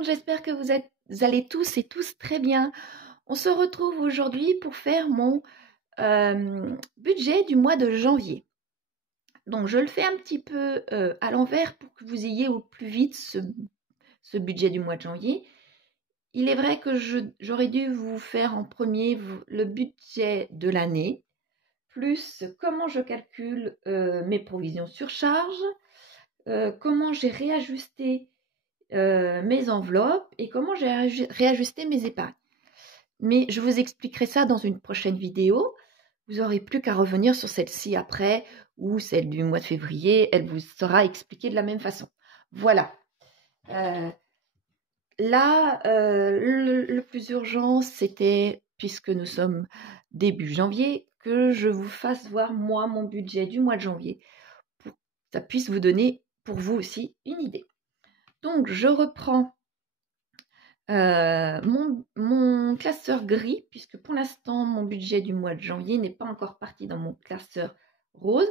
monde, j'espère que vous allez tous et tous très bien. On se retrouve aujourd'hui pour faire mon budget du mois de janvier. Donc je le fais un petit peu à l'envers pour que vous ayez au plus vite ce budget du mois de janvier. Il est vrai que j'aurais dû vous faire en premier le budget de l'année, plus comment je calcule mes provisions sur charge, comment j'ai réajusté mes enveloppes et comment j'ai réajusté mes épargnes. Mais je vous expliquerai ça dans une prochaine vidéo. Vous n'aurez plus qu'à revenir sur celle-ci après ou celle du mois de février. Elle vous sera expliquée de la même façon. Voilà. Le plus urgent, c'était, puisque nous sommes début janvier, que je vous fasse voir, moi, mon budget du mois de janvier, pour que ça puisse vous donner, pour vous aussi, une idée. Donc, je reprends mon classeur gris, puisque pour l'instant, mon budget du mois de janvier n'est pas encore parti dans mon classeur rose,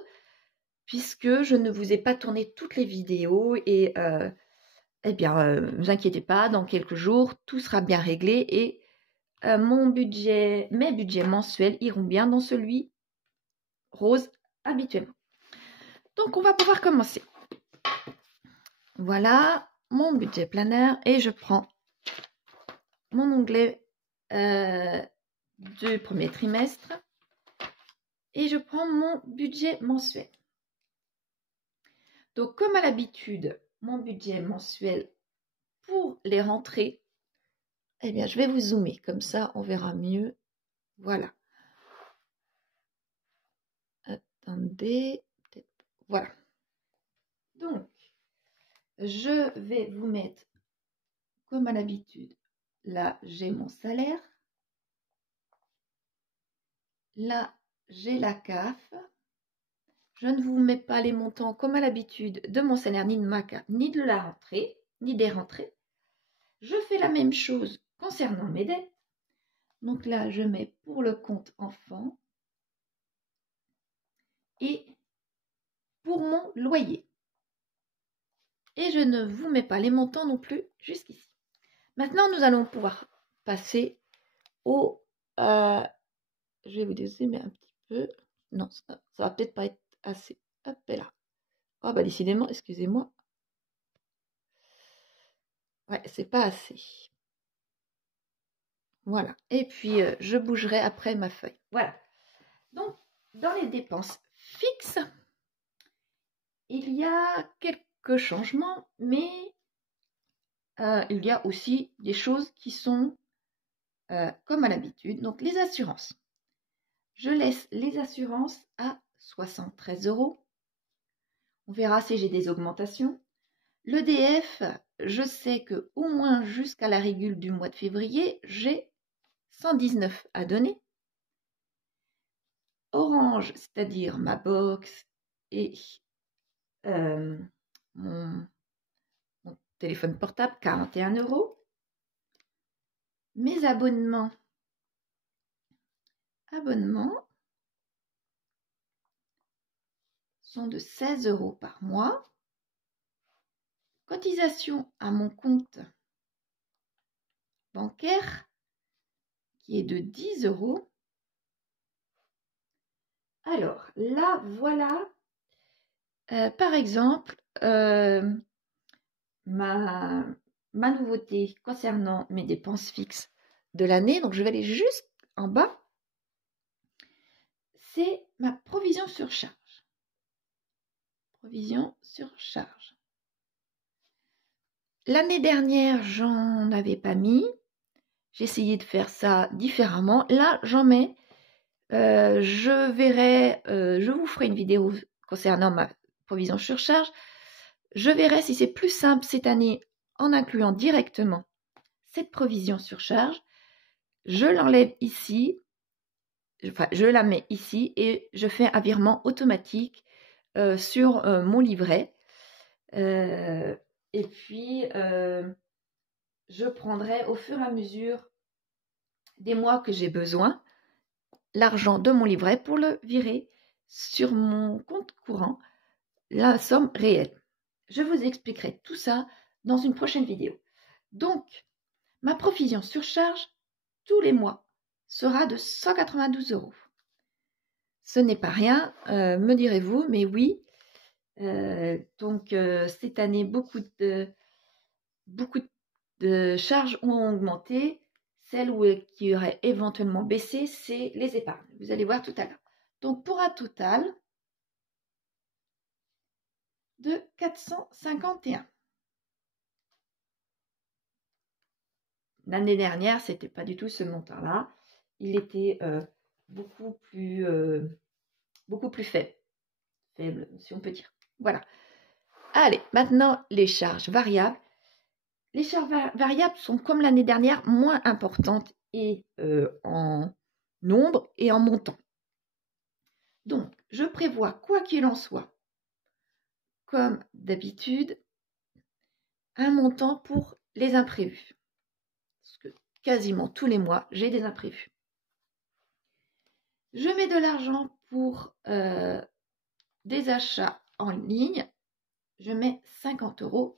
puisque je ne vous ai pas tourné toutes les vidéos et eh bien, ne vous inquiétez pas, dans quelques jours, tout sera bien réglé et mes budgets mensuels iront bien dans celui rose habituellement. Donc, on va pouvoir commencer. Voilà mon budget planaire et je prends mon onglet du premier trimestre et je prends mon budget mensuel. Donc, comme à l'habitude, mon budget mensuel pour les rentrées, eh bien, je vais vous zoomer, comme ça, on verra mieux. Voilà. Attendez, voilà. Donc, je vais vous mettre, comme à l'habitude, là, j'ai mon salaire. Là, j'ai la CAF. Je ne vous mets pas les montants, comme à l'habitude, de mon salaire, ni de ma CAF, ni de la rentrée, ni des rentrées. Je fais la même chose concernant mes dettes. Donc là, je mets pour le compte enfant et pour mon loyer. Et je ne vous mets pas les montants non plus jusqu'ici. Maintenant, nous allons pouvoir passer au... je vais vous dézoomer un petit peu. Non, ça va peut-être pas être assez. Hop là. Oh, bah décidément, excusez-moi. Ouais, c'est pas assez. Voilà. Et puis, je bougerai après ma feuille. Voilà. Donc, dans les dépenses fixes, il y a quelques changements, mais il y a aussi des choses qui sont comme à l'habitude. Donc, les assurances. Je laisse les assurances à 73 €. On verra si j'ai des augmentations. L'EDF, je sais que au moins jusqu'à la régule du mois de février, j'ai 119 à donner. Orange, c'est-à-dire ma box et mon téléphone portable, 41 €. Mes abonnements sont de 16 € par mois. Cotisation à mon compte bancaire qui est de 10 €. Alors là, voilà, par exemple, ma nouveauté concernant mes dépenses fixes de l'année. Donc, je vais aller juste en bas. C'est ma provision sur charge. Provision sur charge. L'année dernière, j'en avais pas mis. J'ai essayé de faire ça différemment. Là, j'en mets. Je vous ferai une vidéo concernant ma provision sur charge. Je verrai si c'est plus simple cette année en incluant directement cette provision sur charge. Je l'enlève ici, enfin je la mets ici et je fais un virement automatique sur mon livret. Et puis je prendrai au fur et à mesure des mois que j'ai besoin l'argent de mon livret pour le virer sur mon compte courant, la somme réelle. Je vous expliquerai tout ça dans une prochaine vidéo. Donc, ma provision sur charge tous les mois sera de 192 €. Ce n'est pas rien, me direz-vous, mais oui. Donc, cette année, beaucoup de charges ont augmenté. Celle qui aurait éventuellement baissé, c'est les épargnes. Vous allez voir tout à l'heure. Donc, pour un total de 451. L'année dernière, ce n'était pas du tout ce montant-là. Il était beaucoup plus faible, si on peut dire. Voilà. Allez, maintenant, les charges variables. Les charges variables sont, comme l'année dernière, moins importantes et en nombre et en montant. Donc, je prévois, quoi qu'il en soit, comme d'habitude, un montant pour les imprévus. Parce que quasiment tous les mois, j'ai des imprévus. Je mets de l'argent pour des achats en ligne. Je mets 50 €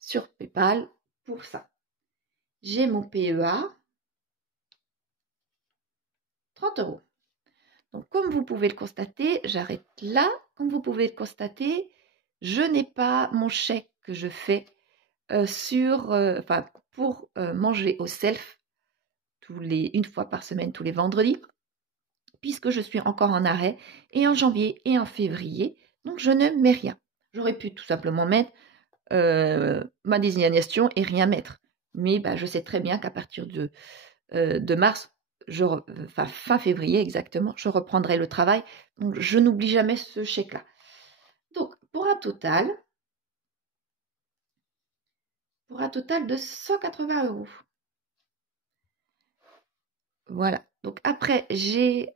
sur PayPal pour ça. J'ai mon PEA, 30 €. Donc, comme vous pouvez le constater, j'arrête là. Comme vous pouvez le constater, je n'ai pas mon chèque que je fais pour manger au self une fois par semaine, tous les vendredis, puisque je suis encore en arrêt, et en janvier et en février, donc je ne mets rien. J'aurais pu tout simplement mettre ma désignation et rien mettre. Mais je sais très bien qu'à partir de mars, fin février exactement, je reprendrai le travail. Donc, je n'oublie jamais ce chèque-là. Donc, pour un total de 180 €. Voilà. Donc, après, j'ai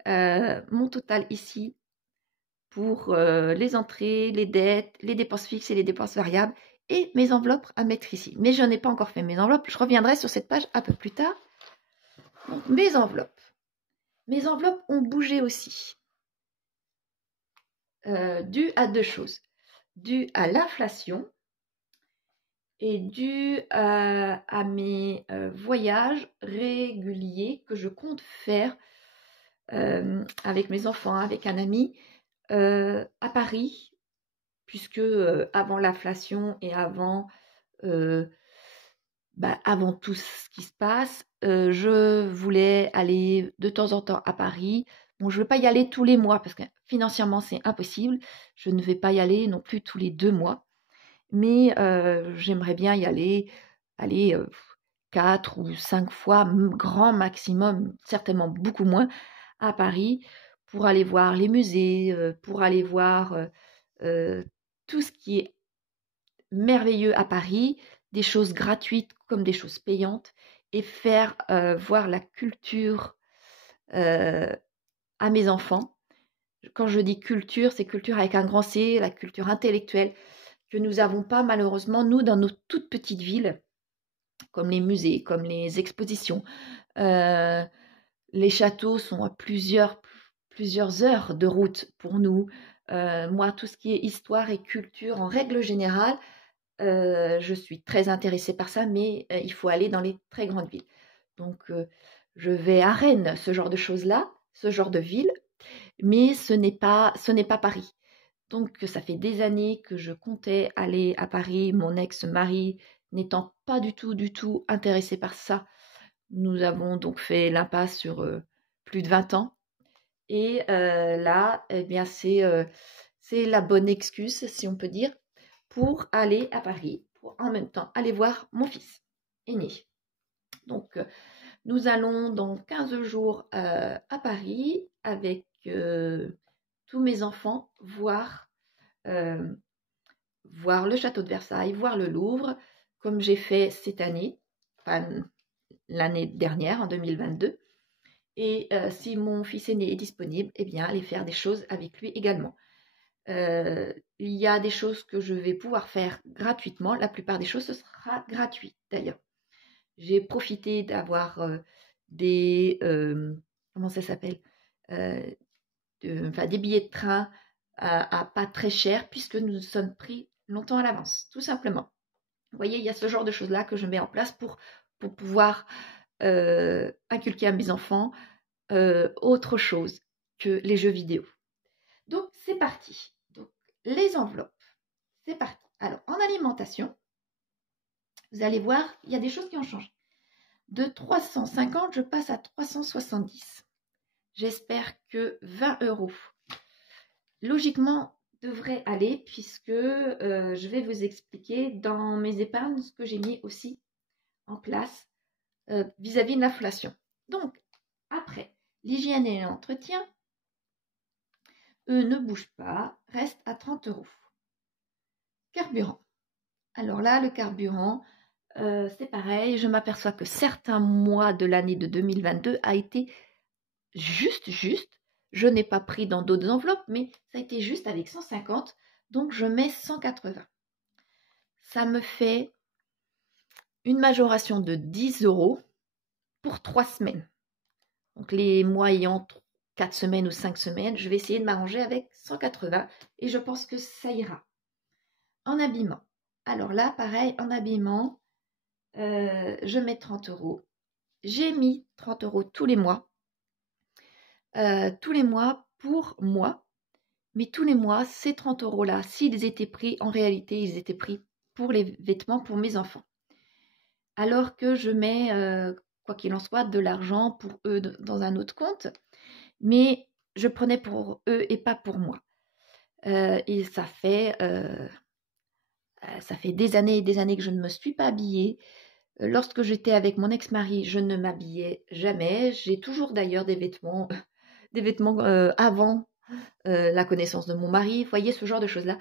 mon total ici pour les entrées, les dettes, les dépenses fixes et les dépenses variables et mes enveloppes à mettre ici. Mais je n'ai pas encore fait mes enveloppes. Je reviendrai sur cette page un peu plus tard. Donc, mes enveloppes. Mes enveloppes ont bougé aussi. Dû à deux choses. Dû à l'inflation et dû à mes voyages réguliers que je compte faire avec mes enfants, avec un ami, à Paris, puisque avant l'inflation et avant tout ce qui se passe, je voulais aller de temps en temps à Paris. Bon, je ne veux pas y aller tous les mois parce que financièrement, c'est impossible. Je ne vais pas y aller non plus tous les 2 mois. Mais j'aimerais bien y aller 4 ou 5 fois, grand maximum, certainement beaucoup moins, à Paris pour aller voir les musées, pour aller voir tout ce qui est merveilleux à Paris, des choses gratuites comme des choses payantes, et faire voir la culture à mes enfants. Quand je dis culture, c'est culture avec un grand C, la culture intellectuelle, que nous n'avons pas malheureusement, nous, dans nos toutes petites villes, comme les musées, comme les expositions. Les châteaux sont à plusieurs heures de route pour nous. Moi, tout ce qui est histoire et culture, en règle générale, je suis très intéressée par ça, mais il faut aller dans les très grandes villes. Donc, je vais à Rennes, ce genre de choses-là, ce genre de ville, mais ce n'est pas Paris. Donc, ça fait des années que je comptais aller à Paris, mon ex-mari n'étant pas du tout intéressé par ça. Nous avons donc fait l'impasse sur plus de 20 ans. Et là, eh bien, c'est la bonne excuse, si on peut dire, pour aller à Paris, pour en même temps aller voir mon fils aîné. Donc, nous allons dans 15 jours à Paris avec tous mes enfants voir le château de Versailles, voir le Louvre, comme j'ai fait cette année, enfin l'année dernière, en 2022. Et si mon fils aîné est disponible, eh bien, aller faire des choses avec lui également. Il y a des choses que je vais pouvoir faire gratuitement. La plupart des choses, ce sera gratuit d'ailleurs. J'ai profité d'avoir des... comment ça s'appelle des billets de train à pas très cher, puisque nous nous sommes pris longtemps à l'avance, tout simplement. Vous voyez, il y a ce genre de choses-là que je mets en place pour pouvoir inculquer à mes enfants autre chose que les jeux vidéo. Donc, c'est parti. Donc, les enveloppes, c'est parti. Alors, en alimentation, vous allez voir, il y a des choses qui ont changé. De 350, je passe à 370. J'espère que 20 € logiquement devrait aller puisque je vais vous expliquer dans mes épargnes ce que j'ai mis aussi en place vis-à-vis de l'inflation. Donc, après, l'hygiène et l'entretien, eux ne bougent pas, restent à 30 €. Carburant. Alors là, le carburant, c'est pareil, je m'aperçois que certains mois de l'année de 2022 a été juste. Je n'ai pas pris dans d'autres enveloppes, mais ça a été juste avec 150, donc je mets 180. Ça me fait une majoration de 10 € pour 3 semaines. Donc les mois ayant 4 semaines ou 5 semaines, je vais essayer de m'arranger avec 180 et je pense que ça ira. En habillement. Alors là, pareil, en habillement, je mets 30 €. J'ai mis 30 € tous les mois. Pour moi. Mais tous les mois, ces 30 € là, s'ils étaient pris, en réalité, ils étaient pris pour les vêtements pour mes enfants. Alors que je mets, quoi qu'il en soit, de l'argent pour eux dans un autre compte. Mais je prenais pour eux et pas pour moi. Et ça fait des années et des années que je ne me suis pas habillée. Lorsque j'étais avec mon ex-mari, je ne m'habillais jamais. J'ai toujours d'ailleurs des vêtements, avant la connaissance de mon mari. Vous voyez, ce genre de choses-là.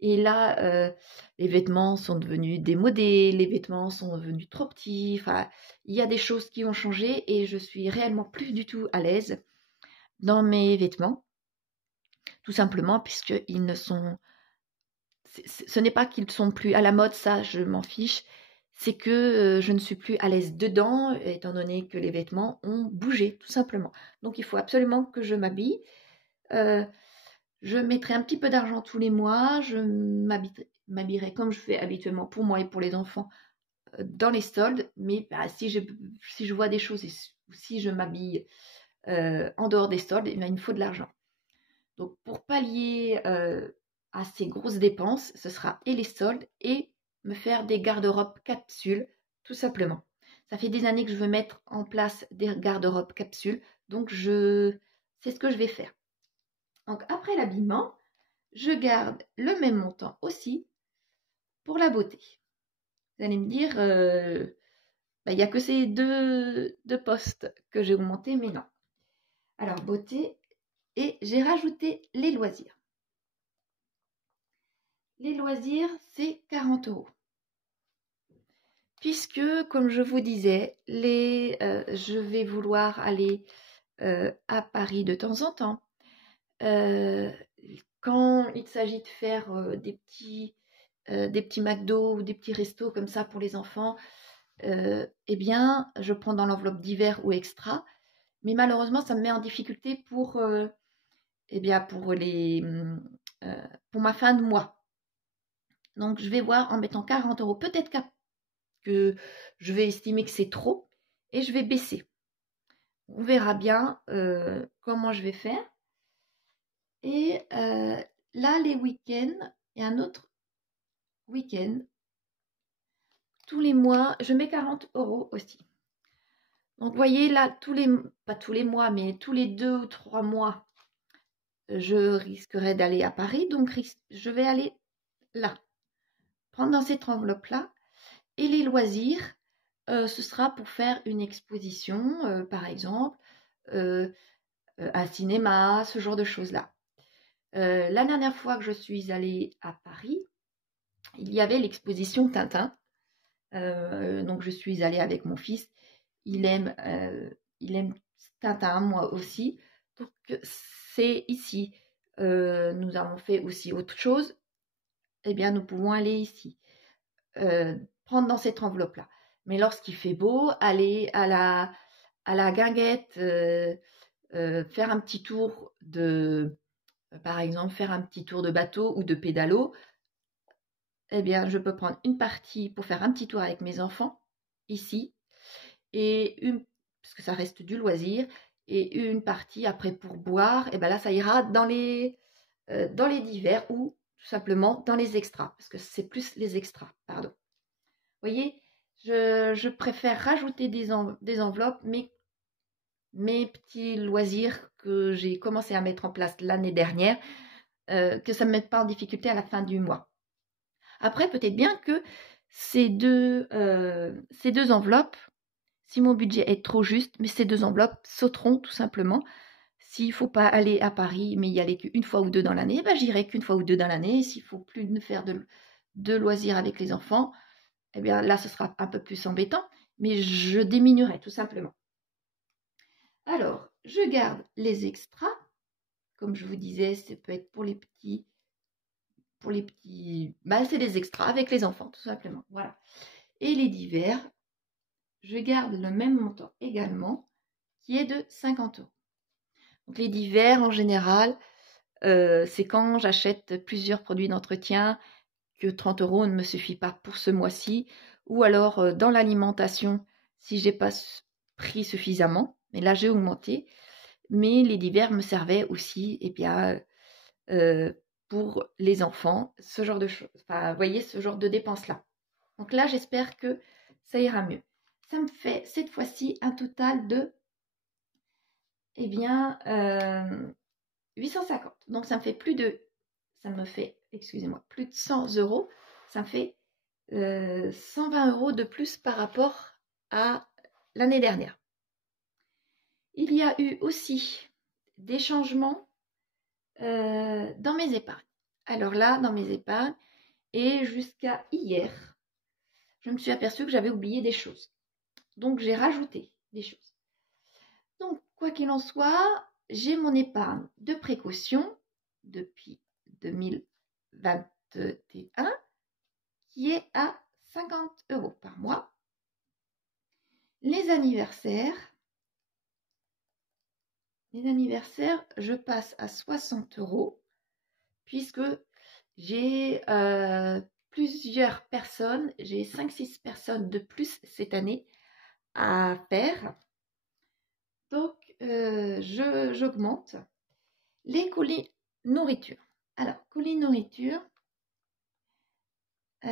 Et là, les vêtements sont devenus démodés, les vêtements sont devenus trop petits. Enfin, il y a des choses qui ont changé et je suis réellement plus du tout à l'aise dans mes vêtements. Tout simplement puisqu'ils ne sont... Ce n'est pas qu'ils sont plus à la mode, ça, je m'en fiche. C'est que je ne suis plus à l'aise dedans, étant donné que les vêtements ont bougé, tout simplement. Donc, il faut absolument que je m'habille. Je mettrai un petit peu d'argent tous les mois. Je m'habillerai comme je fais habituellement pour moi et pour les enfants dans les soldes. Mais si je vois des choses et si je m'habille en dehors des soldes, il me faut de l'argent. Donc, pour pallier à ces grosses dépenses, ce sera et les soldes et me faire des garde-robes capsules, tout simplement. Ça fait des années que je veux mettre en place des garde-robes capsules, donc c'est ce que je vais faire. Donc, après l'habillement, je garde le même montant aussi pour la beauté. Vous allez me dire, il n'y a que ces deux postes que j'ai augmenté, mais non. Alors, beauté, et j'ai rajouté les loisirs. Les loisirs, c'est 40 €. Puisque, comme je vous disais, je vais vouloir aller à Paris de temps en temps. Quand il s'agit de faire des petits McDo ou des petits restos comme ça pour les enfants, eh bien, je prends dans l'enveloppe d'hiver ou extra. Mais malheureusement, ça me met en difficulté pour ma fin de mois. Donc, je vais voir en mettant 40 €. Peut-être que je vais estimer que c'est trop et je vais baisser. On verra bien comment je vais faire. Et là, les week-ends, et un autre week-end, tous les mois, je mets 40 € aussi. Donc, vous voyez, là, pas tous les mois, mais tous les 2 ou 3 mois, je risquerai d'aller à Paris. Donc, je vais aller là, prendre dans cette enveloppe-là. Et les loisirs, ce sera pour faire une exposition, par exemple, un cinéma, ce genre de choses-là. La dernière fois que je suis allée à Paris, il y avait l'exposition Tintin. Donc, je suis allée avec mon fils. Il aime Tintin, moi aussi. Donc, c'est ici. Nous avons fait aussi autre chose. Eh bien, nous pouvons aller ici. Prendre dans cette enveloppe-là. Mais lorsqu'il fait beau, aller à la guinguette, faire un petit tour par exemple, faire un petit tour de bateau ou de pédalo, eh bien, je peux prendre une partie pour faire un petit tour avec mes enfants, ici, et parce que ça reste du loisir, et une partie après pour boire, et bien là, ça ira dans les divers ou tout simplement dans les extras, parce que c'est plus les extras, pardon. Vous voyez, je préfère rajouter des enveloppes, mais mes petits loisirs que j'ai commencé à mettre en place l'année dernière, que ça ne me mette pas en difficulté à la fin du mois. Après, peut-être bien que ces deux enveloppes, si mon budget est trop juste, mais ces deux enveloppes sauteront tout simplement. S'il ne faut pas aller à Paris, mais y aller qu'une fois ou deux dans l'année, ben j'irai qu'une fois ou deux dans l'année. S'il ne faut plus faire de loisirs avec les enfants, eh bien là, ce sera un peu plus embêtant, mais je diminuerai tout simplement. Alors, je garde les extras. Comme je vous disais, ça peut être pour les petits, c'est des extras avec les enfants, tout simplement. Voilà. Et les divers, je garde le même montant également, qui est de 50 €. Donc les divers, en général, c'est quand j'achète plusieurs produits d'entretien que 30 € ne me suffit pas pour ce mois-ci, ou alors dans l'alimentation, si j'ai pas pris suffisamment, mais là j'ai augmenté, mais les divers me servaient aussi, et bien pour les enfants, ce genre de choses. Enfin, vous voyez, ce genre de dépenses-là. Donc là, j'espère que ça ira mieux. Ça me fait cette fois-ci un total de, eh bien, 850. Donc ça me fait excusez-moi, plus de 100 €. Ça me fait 120 € de plus par rapport à l'année dernière. Il y a eu aussi des changements dans mes épargnes. Alors là, dans mes épargnes, et jusqu'à hier, je me suis aperçue que j'avais oublié des choses. Donc, j'ai rajouté des choses. Donc, quoi qu'il en soit, j'ai mon épargne de précaution depuis 2021 qui est à 50 € par mois. Les anniversaires, je passe à 60 € puisque j'ai plusieurs personnes, j'ai 5-6 personnes de plus cette année à faire. Donc, j'augmente les colis nourriture. Alors, colis nourriture, il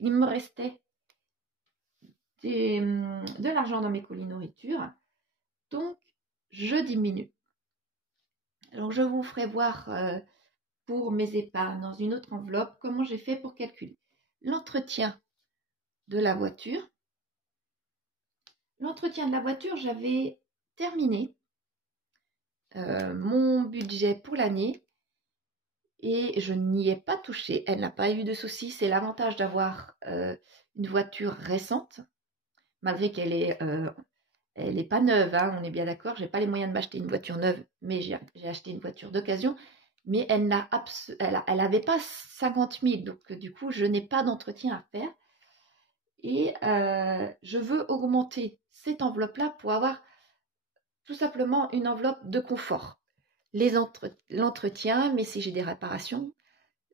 me restait de l'argent dans mes colis nourriture, donc je diminue. Alors, je vous ferai voir pour mes épargnes dans une autre enveloppe comment j'ai fait pour calculer. L'entretien de la voiture. L'entretien de la voiture, j'avais terminé mon budget pour l'année et je n'y ai pas touché. Elle n'a pas eu de soucis. C'est l'avantage d'avoir une voiture récente, malgré qu'elle est pas neuve, hein, on est bien d'accord. Je n'ai pas les moyens de m'acheter une voiture neuve, mais j'ai acheté une voiture d'occasion. Mais elle n'avait pas 50 000, donc du coup, je n'ai pas d'entretien à faire. Et je veux augmenter cette enveloppe-là pour avoir tout simplement une enveloppe de confort. L'entretien, mais si j'ai des réparations,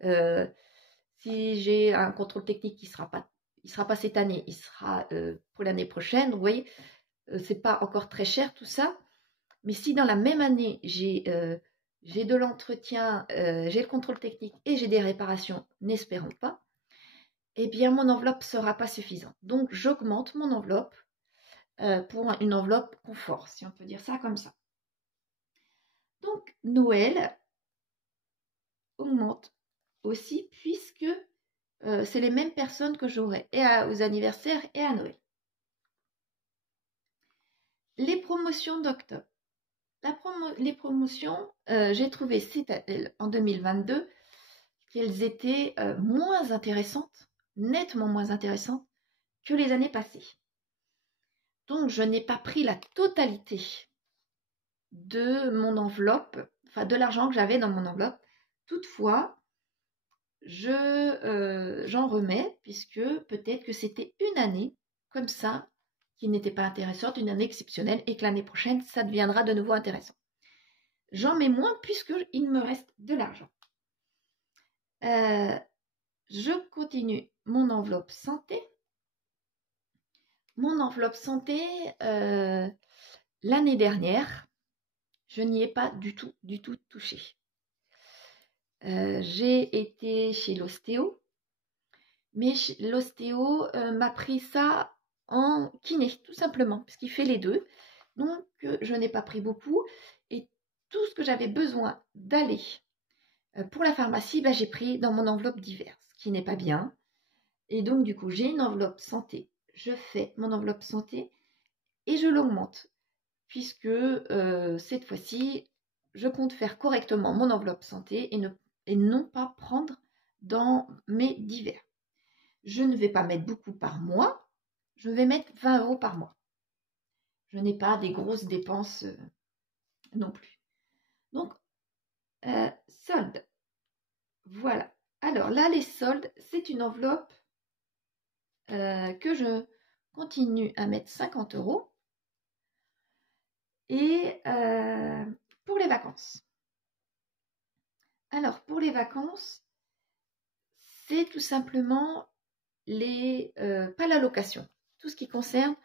si j'ai un contrôle technique qui sera pas cette année, il sera pour l'année prochaine. Donc, vous voyez, c'est pas encore très cher tout ça. Mais si dans la même année, j'ai de l'entretien, j'ai le contrôle technique et j'ai des réparations, n'espérons pas, eh bien mon enveloppe ne sera pas suffisante. Donc j'augmente mon enveloppe pour une enveloppe confort, si on peut dire ça comme ça. Donc Noël augmente aussi puisque c'est les mêmes personnes que j'aurai aux anniversaires et à Noël. Les promotions d'octobre. Les promotions, j'ai trouvé en 2022 qu'elles étaient moins intéressantes, nettement moins intéressantes que les années passées. Donc, je n'ai pas pris la totalité de mon enveloppe, enfin de l'argent que j'avais dans mon enveloppe. Toutefois, j'en remets, puisque peut-être que c'était une année comme ça qui n'était pas intéressante, une année exceptionnelle, et que l'année prochaine, ça deviendra de nouveau intéressant. J'en mets moins puisqu'il me reste de l'argent. Je continue mon enveloppe santé. Mon enveloppe santé, l'année dernière, je n'y ai pas du tout touché. J'ai été chez l'ostéo, mais l'ostéo m'a pris ça en kiné, tout simplement, parce qu'il fait les deux. Donc, je n'ai pas pris beaucoup. Et tout ce que j'avais besoin d'aller pour la pharmacie, ben, j'ai pris dans mon enveloppe diverse, ce qui n'est pas bien. Et donc, du coup, j'ai une enveloppe santé. Je fais mon enveloppe santé et je l'augmente, puisque cette fois-ci, je compte faire correctement mon enveloppe santé et non pas prendre dans mes divers. Je ne vais pas mettre beaucoup par mois, je vais mettre 20 € par mois. Je n'ai pas des grosses dépenses non plus. Donc, soldes. Voilà. Alors là, les soldes, c'est une enveloppe que je continue à mettre 50 €. Et pour les vacances. Alors, pour les vacances, c'est tout simplement pas la location. Tout ce qui concerne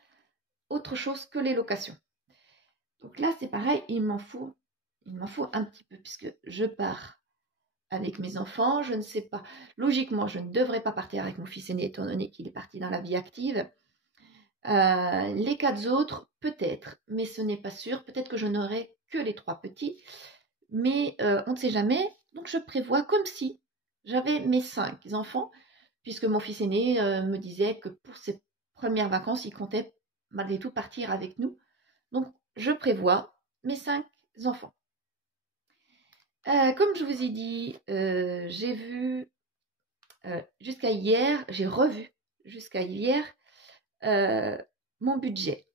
autre chose que les locations. Donc là, c'est pareil, il m'en faut un petit peu, puisque je pars avec mes enfants. Je ne sais pas, logiquement, je ne devrais pas partir avec mon fils aîné, étant donné qu'il est parti dans la vie active. Les 4 autres, peut-être, mais ce n'est pas sûr. Peut-être que je n'aurai que les 3 petits, mais on ne sait jamais. Donc je prévois comme si j'avais mes 5 enfants, puisque mon fils aîné me disait que pour ses premières vacances, il comptait malgré tout partir avec nous. Donc je prévois mes 5 enfants. Comme je vous ai dit, j'ai vu jusqu'à hier, j'ai revu jusqu'à hier mon budget.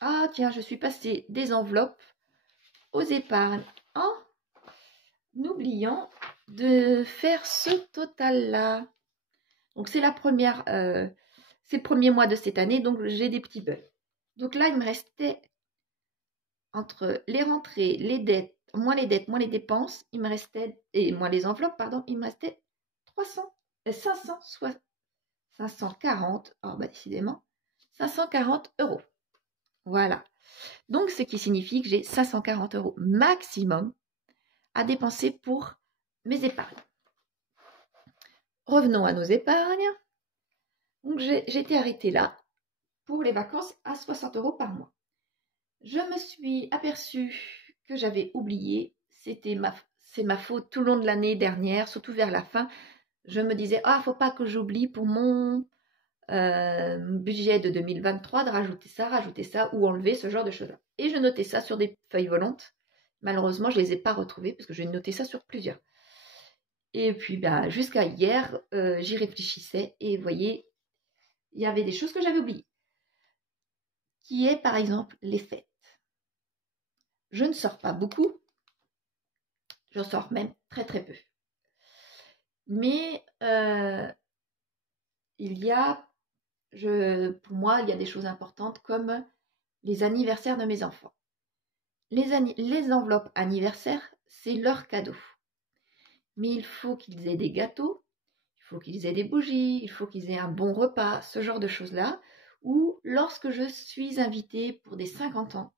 Ah tiens, je suis passée des enveloppes aux épargnes en oubliant de faire ce total-là. Donc c'est la première, c'est le premier mois de cette année, donc j'ai des petits bugs. Donc là, il me restait, entre les rentrées, les dettes, moins les dépenses, il me restait, et moins les enveloppes, pardon, il me restait 540, oh bah décidément, 540 €. Voilà. Donc, ce qui signifie que j'ai 540 € maximum à dépenser pour mes épargnes. Revenons à nos épargnes. Donc, j'ai été arrêtée là pour les vacances à 60 € par mois. Je me suis aperçue que j'avais oublié, c'est ma faute tout le long de l'année dernière, surtout vers la fin. Je me disais, ah, faut pas que j'oublie pour mon budget de 2023 de rajouter ça ou enlever ce genre de choses-là. Et je notais ça sur des feuilles volantes. Malheureusement, je ne les ai pas retrouvées parce que j'ai noté ça sur plusieurs. Et puis, ben, jusqu'à hier, j'y réfléchissais et vous voyez, il y avait des choses que j'avais oubliées. Qui est, par exemple, les fêtes. Je ne sors pas beaucoup. J'en sors même très très peu. Mais pour moi, il y a des choses importantes comme les anniversaires de mes enfants. Les enveloppes anniversaires, c'est leur cadeau. Mais il faut qu'ils aient des gâteaux, il faut qu'ils aient des bougies, il faut qu'ils aient un bon repas, ce genre de choses-là. Ou lorsque je suis invitée pour des 50 ans,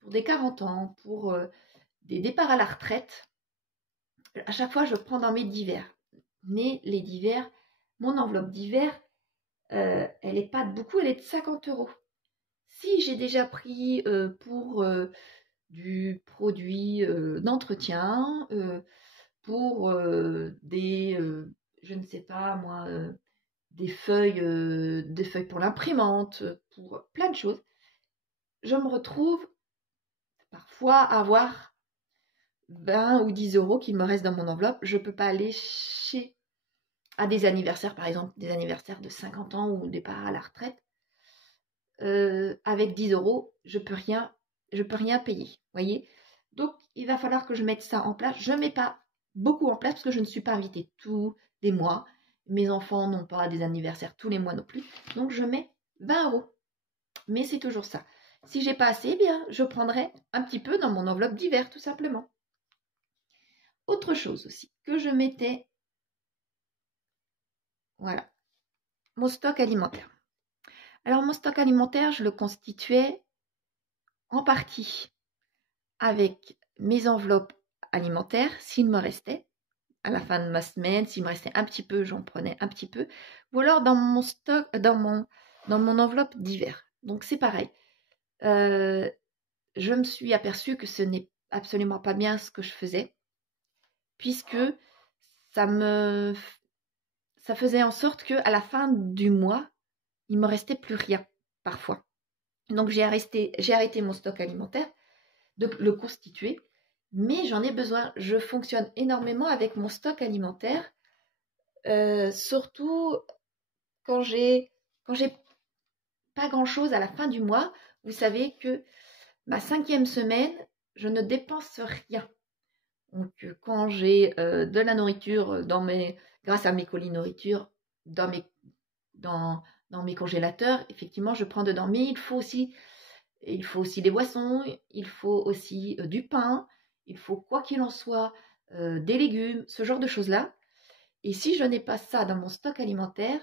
pour des 40 ans, pour des départs à la retraite, à chaque fois, je prends dans mes divers. Mais les divers, mon enveloppe divers, elle n'est pas de beaucoup, elle est de 50 €. Si j'ai déjà pris pour du produit d'entretien, pour je ne sais pas moi, des feuilles pour l'imprimante, pour plein de choses, je me retrouve parfois à avoir 20 ou 10 € qui me restent dans mon enveloppe. Je ne peux pas aller à des anniversaires, par exemple, des anniversaires de 50 ans ou départ à la retraite. Avec 10 €, je peux rien payer, voyez. Donc, il va falloir que je mette ça en place. Je ne mets pas beaucoup en place parce que je ne suis pas invitée tous les mois. Mes enfants n'ont pas des anniversaires tous les mois non plus. Donc, je mets 20 €. Mais c'est toujours ça. Si j'ai pas assez, eh bien, je prendrai un petit peu dans mon enveloppe d'hiver, tout simplement. Autre chose aussi que je mettais Voilà, mon stock alimentaire. Alors, mon stock alimentaire, je le constituais en partie avec mes enveloppes alimentaires, s'il me restait, à la fin de ma semaine, s'il me restait un petit peu, j'en prenais un petit peu, ou alors dans mon stock, dans mon enveloppe d'hiver. Donc, c'est pareil. Je me suis aperçue que ce n'est absolument pas bien ce que je faisais, puisque ça faisait en sorte qu'à la fin du mois, il me restait plus rien, parfois. Donc j'ai arrêté mon stock alimentaire, de le constituer, mais j'en ai besoin. Je fonctionne énormément avec mon stock alimentaire, surtout quand j'ai pas grand-chose à la fin du mois. Vous savez que ma 5e semaine, je ne dépense rien. Donc, quand j'ai de la nourriture grâce à mes colis nourriture dans mes congélateurs, effectivement, je prends dedans. Mais il faut aussi des boissons, il faut aussi du pain, il faut, quoi qu'il en soit, des légumes, ce genre de choses-là. Et si je n'ai pas ça dans mon stock alimentaire,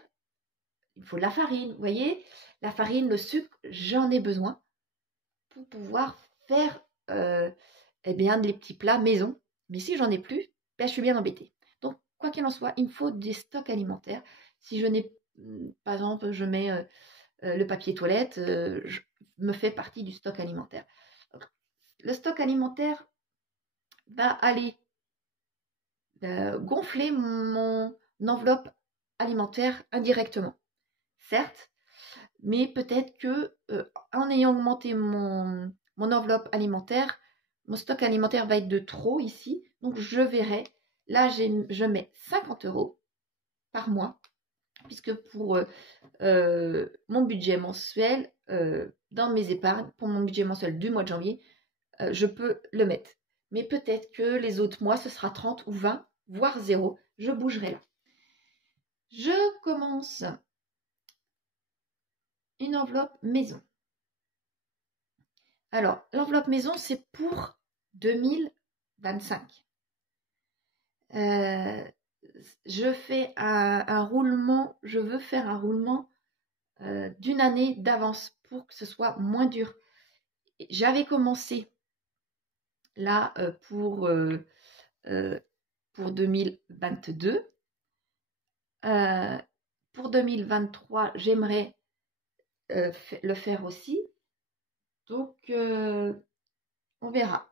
il faut de la farine. Vous voyez, la farine, le sucre, j'en ai besoin pour pouvoir faire des petits plats maison. Mais si j'en ai plus, je suis bien embêtée. Donc, quoi qu'il en soit, il me faut des stocks alimentaires. Si je n'ai, par exemple, je mets le papier toilette, me fait partie du stock alimentaire. Donc, le stock alimentaire va aller gonfler mon enveloppe alimentaire indirectement. Certes, mais peut-être que en ayant augmenté mon enveloppe alimentaire, mon stock alimentaire va être de trop ici. Donc, je verrai. Là, je mets 50 € par mois, puisque pour mon budget mensuel, dans mes épargnes, pour mon budget mensuel du mois de janvier, je peux le mettre. Mais peut-être que les autres mois, ce sera 30 ou 20, voire 0. Je bougerai là. Je commence une enveloppe maison. Alors, l'enveloppe maison, c'est pour 2025. Je fais un roulement, je veux faire un roulement d'une année d'avance pour que ce soit moins dur. J'avais commencé là pour 2022. Pour 2023, j'aimerais le faire aussi. Donc, on verra.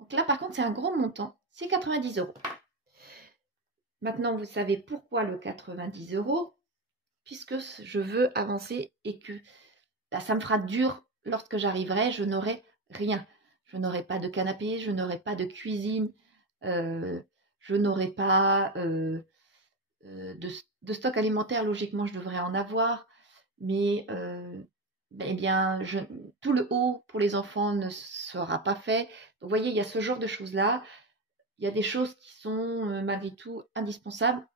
Donc là, par contre, c'est un gros montant. C'est 90 €. Maintenant, vous savez pourquoi le 90 €, puisque je veux avancer et que là, ça me fera dur lorsque j'arriverai. Je n'aurai rien. Je n'aurai pas de canapé, je n'aurai pas de cuisine, je n'aurai pas de stock alimentaire. Logiquement, je devrais en avoir, mais tout le haut pour les enfants ne sera pas fait. Donc, vous voyez, il y a ce genre de choses-là. Il y a des choses qui sont malgré tout indispensables.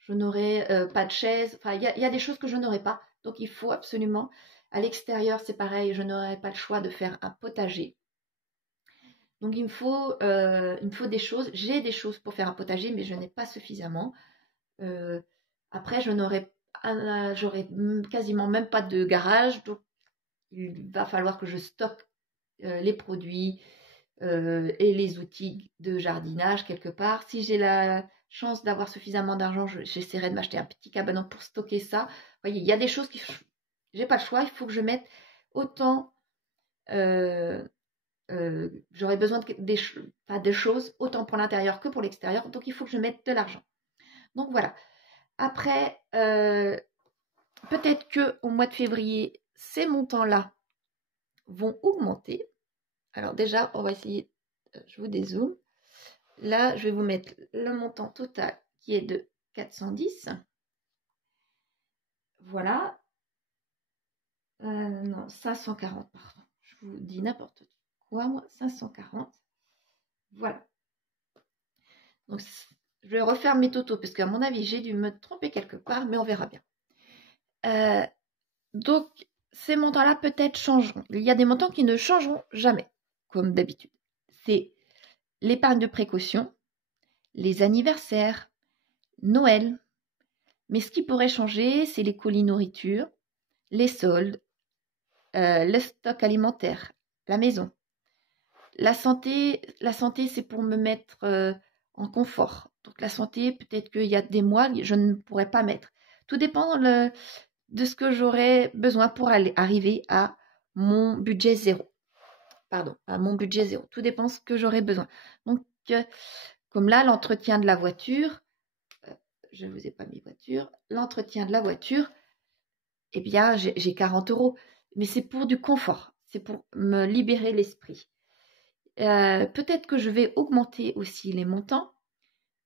Je n'aurai pas de chaise. Enfin, il y a des choses que je n'aurai pas. Donc, il faut absolument. À l'extérieur, c'est pareil. Je n'aurai pas le choix de faire un potager. Donc, il me faut des choses. J'ai des choses pour faire un potager, mais je n'ai pas suffisamment. Après, j'aurai quasiment même pas de garage. Donc, il va falloir que je stocke les produits et les outils de jardinage quelque part. Si j'ai la chance d'avoir suffisamment d'argent, j'essaierai de m'acheter un petit cabanon pour stocker ça. Vous voyez, il y a des choses j'ai pas le choix. Il faut que je mette autant. J'aurai besoin de choses autant pour l'intérieur que pour l'extérieur. Donc, il faut que je mette de l'argent. Donc, voilà. Après, peut-être qu'au mois de février, ces montants-là vont augmenter. Alors déjà, on va essayer, je vous dézoome. Là, je vais vous mettre le montant total qui est de 410. Voilà. Non, 540, pardon. Je vous dis n'importe quoi, moi. 540. Voilà. Donc, je vais refaire mes totaux, parce qu'à mon avis, j'ai dû me tromper quelque part, mais on verra bien. Donc, ces montants-là peut-être changeront. Il y a des montants qui ne changeront jamais, comme d'habitude. C'est l'épargne de précaution, les anniversaires, Noël, Mais ce qui pourrait changer, c'est les colis nourriture, les soldes, le stock alimentaire, la maison. La santé, c'est pour me mettre en confort. Donc la santé, peut-être qu'il y a des mois, je ne pourrais pas mettre. Tout dépend de ce que j'aurais besoin pour arriver à mon budget zéro. Pardon, à mon budget zéro. Tout dépend de ce que j'aurais besoin. Donc, comme là, l'entretien de la voiture, je ne vous ai pas mis voiture, l'entretien de la voiture, eh bien, j'ai 40 €. Mais c'est pour du confort. C'est pour me libérer l'esprit. Peut-être que je vais augmenter aussi les montants,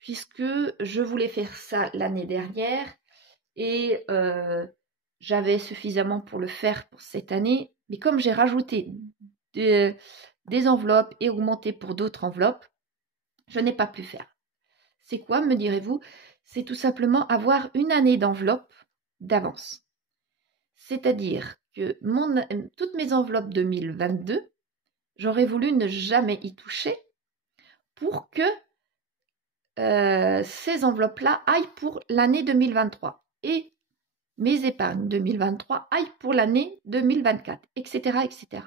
puisque je voulais faire ça l'année dernière et j'avais suffisamment pour le faire pour cette année. Mais comme j'ai rajouté des enveloppes et augmenté pour d'autres enveloppes, je n'ai pas pu faire. C'est quoi, me direz-vous? C'est tout simplement avoir une année d'enveloppe d'avance. C'est-à-dire que toutes mes enveloppes 2022, j'aurais voulu ne jamais y toucher pour que ces enveloppes-là aillent pour l'année 2023 et mes épargnes 2023 aillent pour l'année 2024, etc., etc.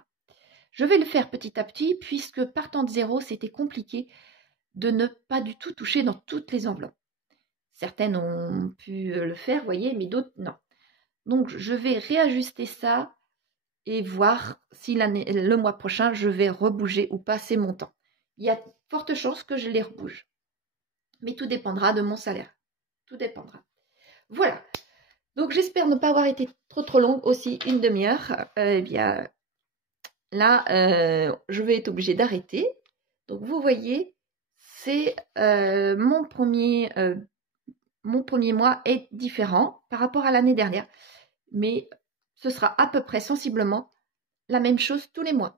Je vais le faire petit à petit puisque partant de zéro, c'était compliqué de ne pas du tout toucher dans toutes les enveloppes. Certaines ont pu le faire, vous voyez, mais d'autres non. Donc, je vais réajuster ça et voir si le mois prochain, je vais rebouger ou pas ces montants. Il y a de fortes chances que je les rebouge. Mais tout dépendra de mon salaire. Tout dépendra. Voilà. Donc, j'espère ne pas avoir été trop longue aussi, une demi-heure. Eh bien, là, je vais être obligée d'arrêter. Donc, vous voyez, c'est mon premier mois est différent par rapport à l'année dernière. Mais ce sera à peu près sensiblement la même chose tous les mois.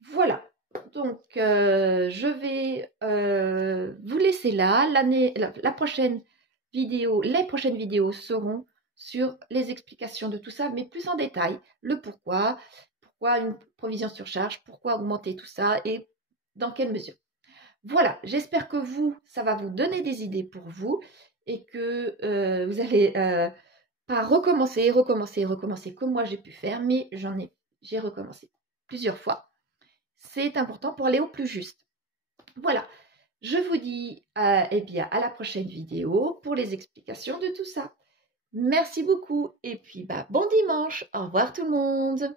Voilà. Donc, je vais vous laisser là. La prochaine vidéo, les prochaines vidéos seront sur les explications de tout ça, mais plus en détail. Le pourquoi une provision sur charge, pourquoi augmenter tout ça et dans quelle mesure. Voilà, j'espère que ça va vous donner des idées pour vous et que vous allez pas recommencer comme moi j'ai pu faire, mais j'ai recommencé plusieurs fois. C'est important pour aller au plus juste. Voilà, je vous dis eh bien, à la prochaine vidéo pour les explications de tout ça. Merci beaucoup et puis bon dimanche. Au revoir tout le monde.